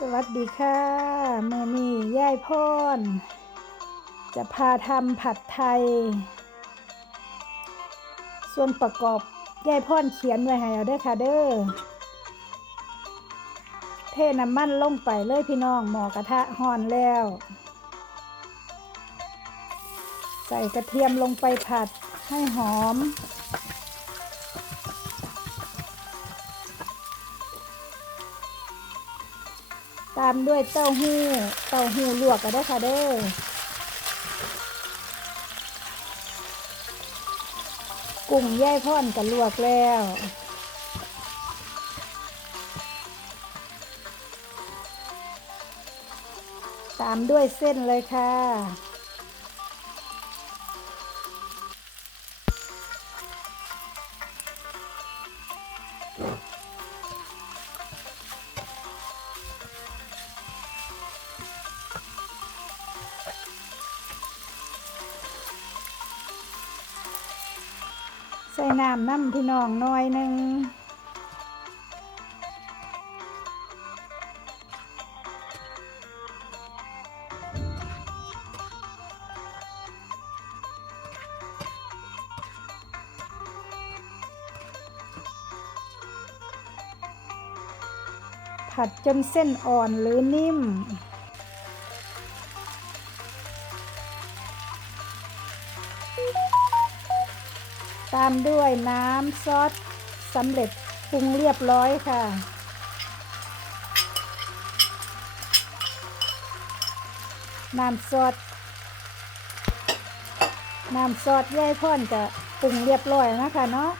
สวัสดีค่ะเมื่อนี้ยายพรจะพาทำผัดไทย ส่วนประกอบยายพรเขียนไว้ให้เอาเด้อค่ะเด้อเทน้ำมันลงไปเลยพี่น้องหมอกระทะห่อนแล้ว ใส่กระเทียมลงไปผัดให้หอม ตามด้วยเต้าหู้ เต้าหู้ลวกก็ได้ค่ะเด้อกุ้งย่ายพ่อนกับลวกแล้วตามด้วยเส้นเลยค่ะใส่น้ำน้ำพี่น้องหน่อยหนึ่งผัดจนเส้นอ่อนหรือนิ่ม ตามด้วยน้ำซอสสำเร็จปรุงเรียบร้อยค่ะ น้ำซอสน้ำซอสย่ายพ่อนจะปรุงเรียบร้อยนะคะเนาะ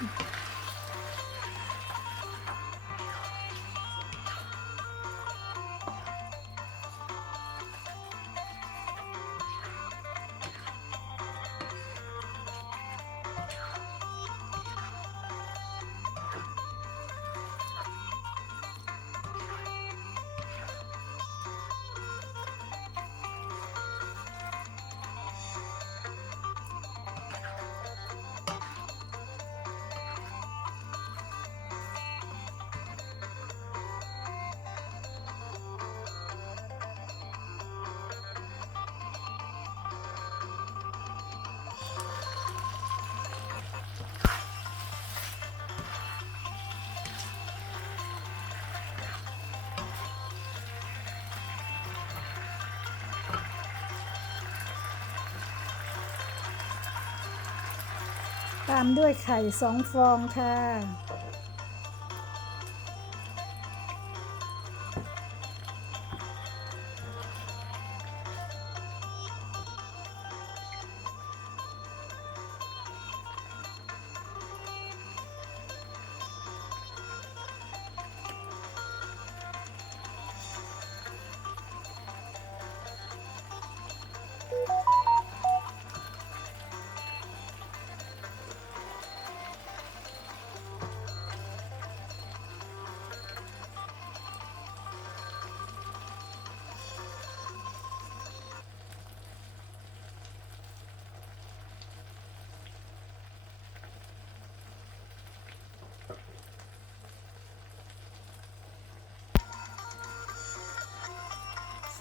ตามด้วยไข่สองฟองค่ะ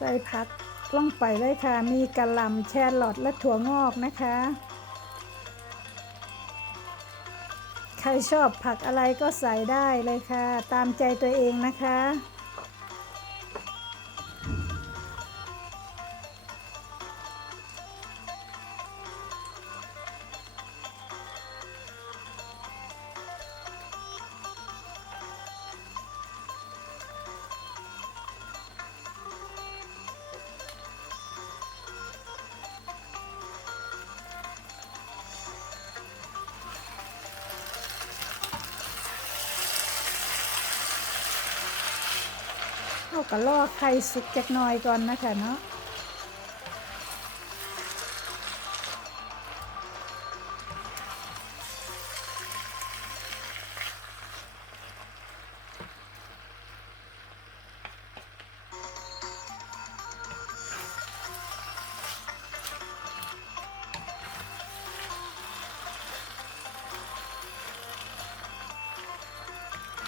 ส่ผักลงไปเลยค่ะ มีกระหล่ำแชรอทและถั่วงอกนะคะ ใครชอบผักอะไรก็ใส่ได้เลยค่ะ ตามใจตัวเองนะคะ กระลอกไข่สุกจักหน่อยก่อนนะคะเนาะ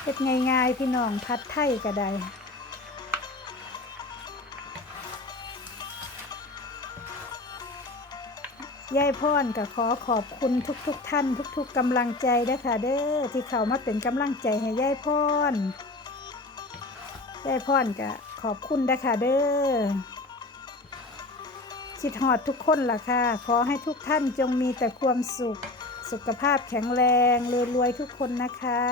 เฮ็ดง่ายๆพี่น้องผัดไทยก็ได้ ยายพ่อนก็ขอขอบคุณทุกๆทท่านทุก ๆกำลังใจเด้ค่ะเด้อที่เขามาเป็นกำลังใจให้ยายพ่อนยายพ่อนก็ขอบคุณเด้ค่ะเด้อคิดหอดทุกคนล่ะค่ะ ขอให้ทุกท่านจงมีแต่ความสุข สุขภาพแข็งแรงรวยๆทุกคนนะคะ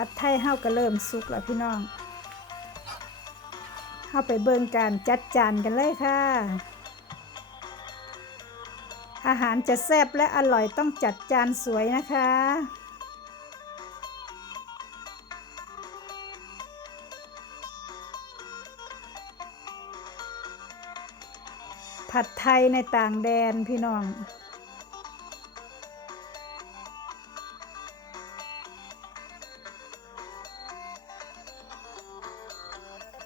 ผัดไทยเฮาก็เริ่มสุกแล้วพี่น้องเฮาไปเบิ่งการจัดจานกันเลยค่ะ อาหารจะแซ่บและอร่อยต้องจัดจานสวยนะคะผัดไทยในต่างแดนพี่น้อง